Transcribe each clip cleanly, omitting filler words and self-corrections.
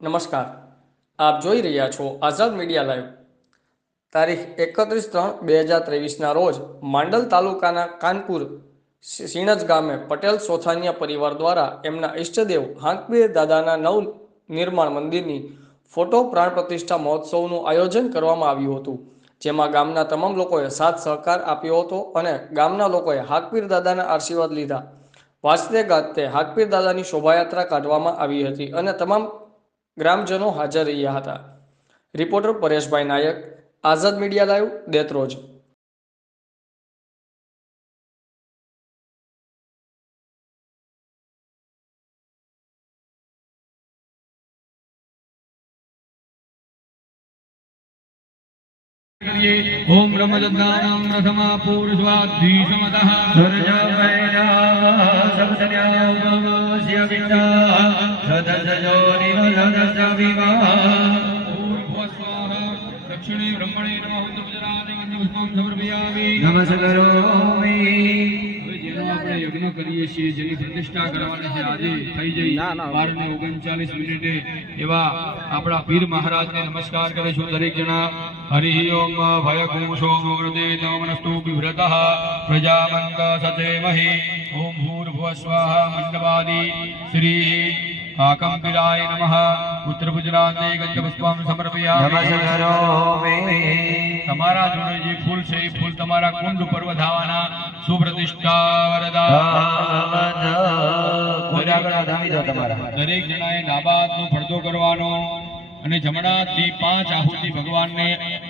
નમસ્કાર, આપ જોઈ રહ્યા છો આઝાદ મીડિયા લાઈવ। તારીખ 31/3/2023ના રોજ માંડલ તાલુકાના કાનપુર સીણજ ગામે પટેલ સોથાનિયા પરિવાર દ્વારા એમના ઈષ્ટદેવ હાંકબીર દાદાના નવ નિર્માણ મંદિરની ફોટો પ્રાણ પ્રતિષ્ઠા મહોત્સવનું આયોજન કરવામાં આવ્યું હતું, જેમાં ગામના તમામ લોકોએ સાથ સહકાર આપ્યો હતો અને ગામના લોકોએ હાંકબીર દાદાના આશીર્વાદ લીધા। વાજતે ગાજતે હાંકબીર દાદાની શોભાયાત્રા કાઢવામાં આવી હતી અને તમામ ગ્રામજનો હાજર રહ્યા હતા। રિપોર્ટર પરેશભાઈ નાયક, આઝાદ મીડિયા લાઈવ, દેત્રોજ। ओम ब्रह्मदत्तानां प्रथमा पूर्वस्वाधीशमतः सुरजवैना सबसन्यास्य विद्या सदसजो निवदस्य विवाह पूर्वस्वाहा दक्षिणे ब्रह्मणे नमः उत्तरपजराज वन्दपुष्पं समर्पयामि नमस्करोमि। આપણે યજ્ઞ કરીએ છીએ જેની પ્રતિષ્ઠા કરવાની છે આજે થઈ જઈ 12:39 મિનિટે એવા આપણા પીર મહારાજને નમસ્કાર કરીશું દરેક જણા। હરિ ઓમ ભયકુંશો મૂર્તે નમસ્તુ બિવ્રતઃ પ્રજામંત સતેમહિ ઓમ ભૂર્ભુવસ્વાહા મંડપાદિ શ્રી કાકંબિરાય નમઃ ઉત્તરપુજરાંતે ગંધપુષ્પં સમર્પયામિ નમસ્કારોમિ। તમારા જોડે જે ફૂલ છે એ ફૂલ તમારા કુંડ ઉપર વધાવવાના। સુપ્રતિષ્ઠા વરદા દરેક જણાએ ડાબા હાથનો પડદો કરવાનો અને જમણા હાથથી 5 આહુતિ ભગવાનને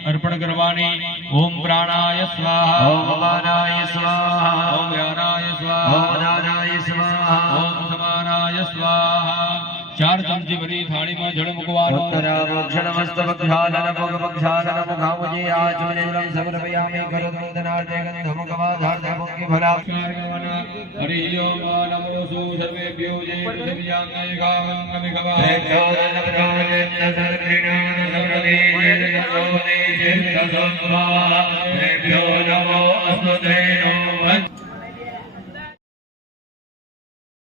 અર્પણ કરવાની। ઓમ પ્રાણાય સ્વાહા ઓમ અપાનાય સ્વાહા ઓમ વ્યાનાય સ્વાહા ઓમ ઉદાનાય સ્વાહા ઓમ સમાનાય સ્વાહા। 4 ચમચી ભરી થાળીમાં જળ મૂકવાનો। ઉત્તરાવક્ષણમસ્તપક્ષાલન ભોગપક્ષાલન મુખામુજે આચમનેજ્રમ સમર્પયામિ કરદોદનાર્થે ગંધમુખમાધાર્થે મુખ્યફલા। હરિ ઓમ નમો સુ સર્વેભ્યો જે પૃથિવ્યાંગે ગાવન્નમિગવા નમો અસ્તુતે